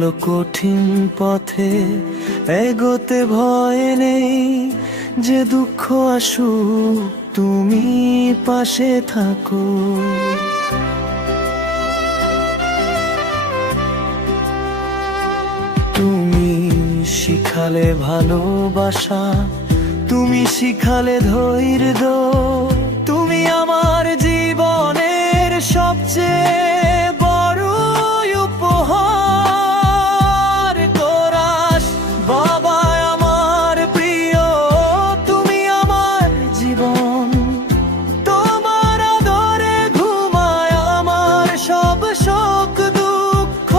বলো কঠিন পথে এগোতে ভয় নেই, যে দুঃখ আসুক তুমি পাশে থাকো। তুমি শিখালে ভালোবাসা, তুমি শিখালে ধৈর্য, তুমি আমার জীবনের সবচেয়ে বড় উপহার। কোরাস বাবা আমার প্রিয়, তুমি আমার জীবন, তোমার আদরে ঘুমায় আমার সব শোক দুঃখ।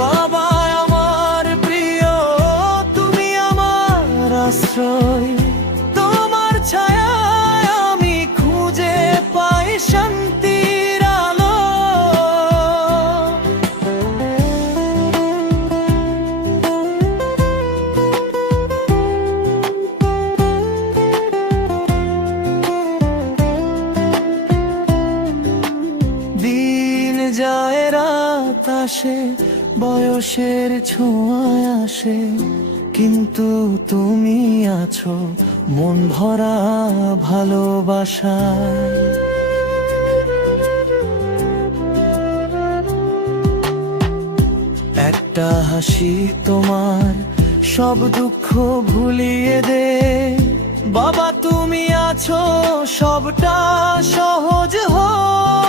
বাবা আমার প্রিয়, তুমি আমার আশ্রয়, তোমার ছায়ায় আমি খুঁজে পাই শান্তির আলো। দিন যায় রাত আসে, বয়সের ছোঁয়ায় আসে, কিন্তু তুমি আছো মন ভরা ভালোবাসায়। একটা হাসি তোমার সব দুঃখ ভুলিয়ে দে। বাবা তুমি আছো সবটা সহজ হয়।